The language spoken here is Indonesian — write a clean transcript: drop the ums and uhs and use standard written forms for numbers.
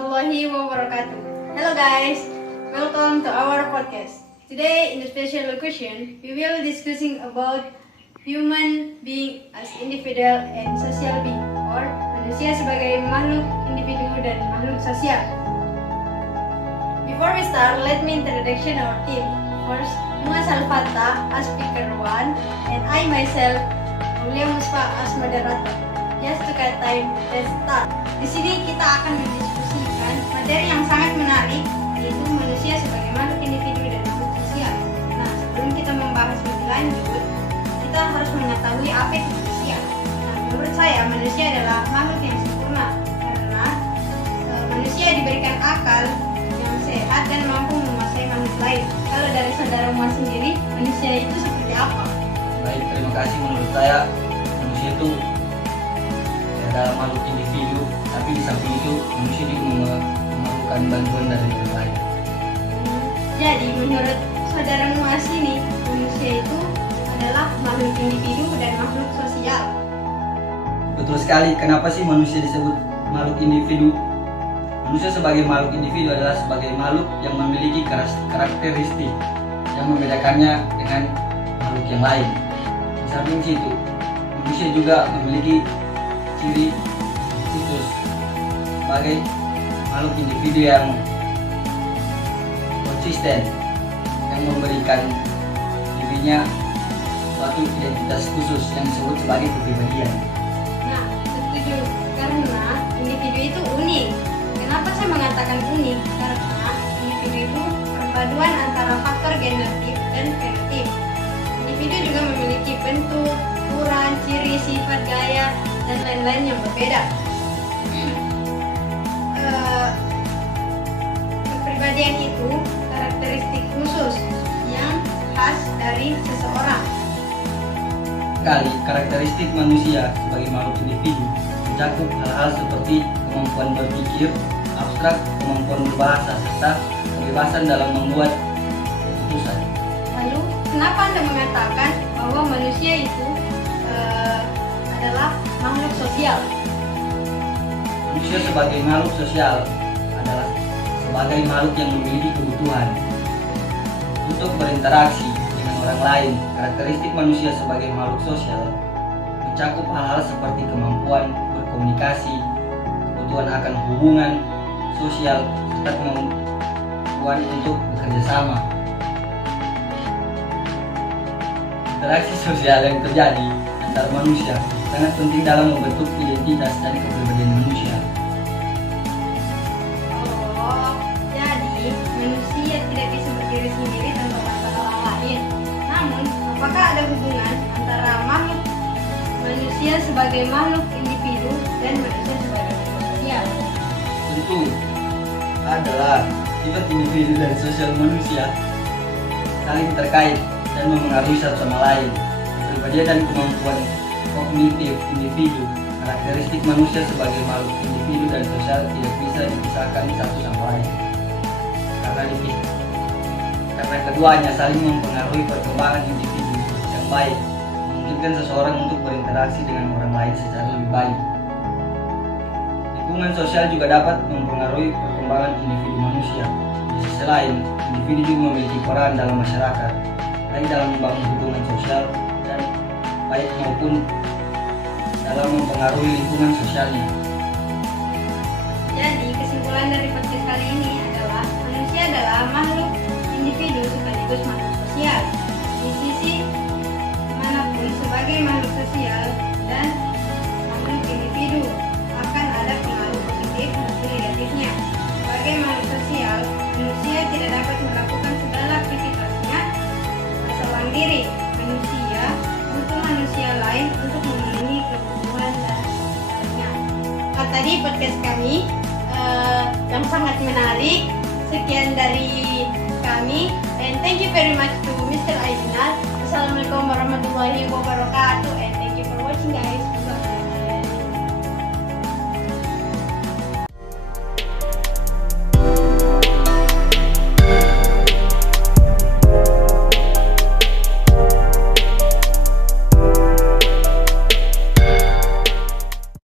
warahmatullahi wabarakatuh. Hello guys, welcome to our podcast. Today in the special location, we will discussing about human being as individual and social being, or manusia sebagai makhluk individu dan makhluk sosial. Before we start, let me introduction our team. First, Muaz Al-Fatah as speaker 1, and I myself, Aulia Musfa as moderator. Just to cut time, let's start. Di sini kita akan mendiskusikan materi yang sangat menarik, yaitu manusia sebagai makhluk individu dan makhluk sosial. Nah, sebelum kita membahas lebih lanjut, kita harus mengetahui apa itu manusia. Nah, menurut saya manusia adalah makhluk yang sempurna karena manusia diberikan akal yang sehat dan mampu menguasai makhluk lain. Kalau dari saudara Muaz sendiri, manusia itu seperti apa? Baik, terima kasih. Menurut saya manusia itu adalah makhluk individu, tapi di samping itu manusia juga memerlukan bantuan dari orang lain. Jadi menurut saudara Muaz ini, manusia itu adalah makhluk individu dan makhluk sosial. Betul sekali. Kenapa sih manusia disebut makhluk individu? Manusia sebagai makhluk individu adalah sebagai makhluk yang memiliki karakteristik yang membedakannya dengan makhluk yang lain. Di samping situ, manusia juga memiliki ciri khusus sebagai makhluk individu yang konsisten, yang memberikan dirinya suatu identitas khusus yang disebut sebagai kepribadian. Nah, setuju, karena individu itu unik. Kenapa saya mengatakan unik? Karena individu itu perpaduan antara faktor genetik dan fenotyp. Individu juga memiliki bentuk, ukuran, ciri, sifat, gaya, dan lain-lain yang berbeda. Kepribadian itu karakteristik khusus yang khas dari seseorang. Kali karakteristik manusia sebagai makhluk individu mencakup hal-hal seperti kemampuan berpikir abstrak, kemampuan berbahasa, serta kebebasan dalam membuat keputusan. Lalu, kenapa Anda mengatakan bahwa manusia itu adalah makhluk sosial? Manusia sebagai makhluk sosial adalah sebagai makhluk yang memiliki kebutuhan untuk berinteraksi dengan orang lain. Karakteristik manusia sebagai makhluk sosial mencakup hal-hal seperti kemampuan berkomunikasi, kebutuhan akan hubungan sosial, serta kemampuan untuk bekerja sama. Interaksi sosial yang terjadi antar manusia sangat penting dalam membentuk identitas dan kepribadian manusia. Oh, jadi manusia tidak bisa berdiri sendiri tanpa bantuan orang lain. Namun, apakah ada hubungan antara makhluk manusia sebagai makhluk individu dan manusia sebagai makhluk sosial? Tentu adalah sifat individu dan sosial manusia saling terkait dan memengaruhi satu sama lain. Kepribadian dan kemampuan kognitif individu, karakteristik manusia sebagai makhluk individu dan sosial tidak bisa dipisahkan satu sama lain. Karena keduanya saling mempengaruhi perkembangan individu yang baik, memungkinkan seseorang untuk berinteraksi dengan orang lain secara lebih baik. Lingkungan sosial juga dapat mempengaruhi perkembangan individu manusia. Di sisi lain, individu juga memiliki peran dalam masyarakat, baik dalam membangun hubungan sosial dan baik maupun dalam mempengaruhi lingkungan sosialnya. Jadi, kesimpulan dari podcast kali ini adalah manusia adalah makhluk individu sekaligus makhluk sosial. Di sisi manapun sebagai makhluk sosial dan makhluk individu akan ada pengaruh positif maupun negatifnya. Sebagai makhluk sosial, manusia tidak dapat melakukan segala aktivitasnya seorang diri. Manusia butuh manusia lain untuk memenuhi kebutuhan dan lainnya. Nah, tadi podcast kami yang sangat menarik. Sekian dari kami, and thank you very much to Mr. Aidinal. Assalamualaikum warahmatullahi wabarakatuh, and thank you for watching guys.